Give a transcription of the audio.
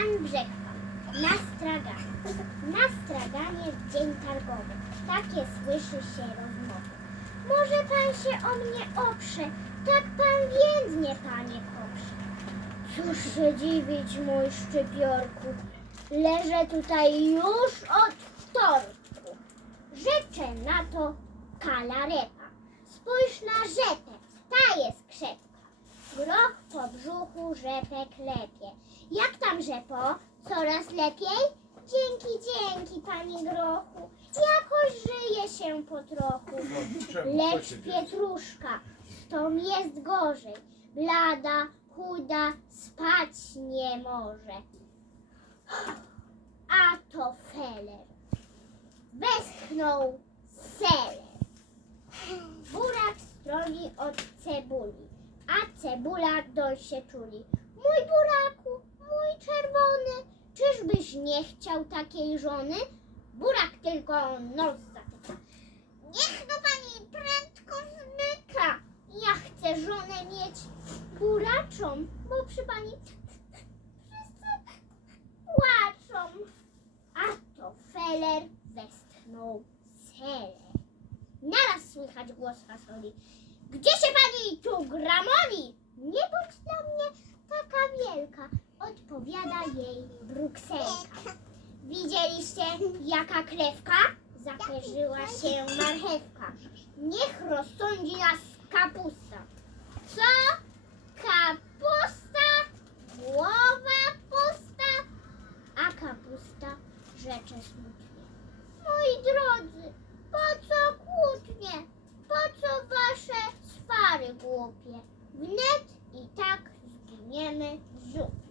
Jan Brzechwa. Na straganie. Na straganie w dzień targowy. Takie słyszy się rozmowy. Może pan się o mnie oprze, tak pan więdnie, panie koprze. Cóż się dziwić, mój szczypiorku, leżę tutaj już od wtorku. Rzeczę na to kalarepa. Spójrz na rzepę, ta jest krzepka. Groch po brzuchu rzepę klepie. Jak tam rzepo? Coraz lepiej? Dzięki, dzięki, panie grochu. Jakoś żyje się po trochu. No, Lecz pietruszka, tą jest gorzej. Blada, chuda, spać nie może. A to feler. Westchnął seler. Burak stroni od cebuli, a cebula dol się czuli. Mój buraku, mój czerwony, czyżbyś nie chciał takiej żony? Burak tylko nos zatyka. Niech no pani prędko zmyka. Ja chcę żonę mieć buraczą, bo przy pani wszyscy płaczą. A to feler westchnął seler. Naraz słychać głos fasoli. Gdzie się pani tu gramoli? odpowiada jej brukselka. Widzieliście, jaka krewka? Zaperzyła się marchewka. Niech rozsądzi nas kapusta. Co? Kapusta? Głowa pusta? A kapusta rzecze smutnie. Moi drodzy, po co kłótnie? Po co wasze swary głupie? Wnet i tak zginiemy w zupie.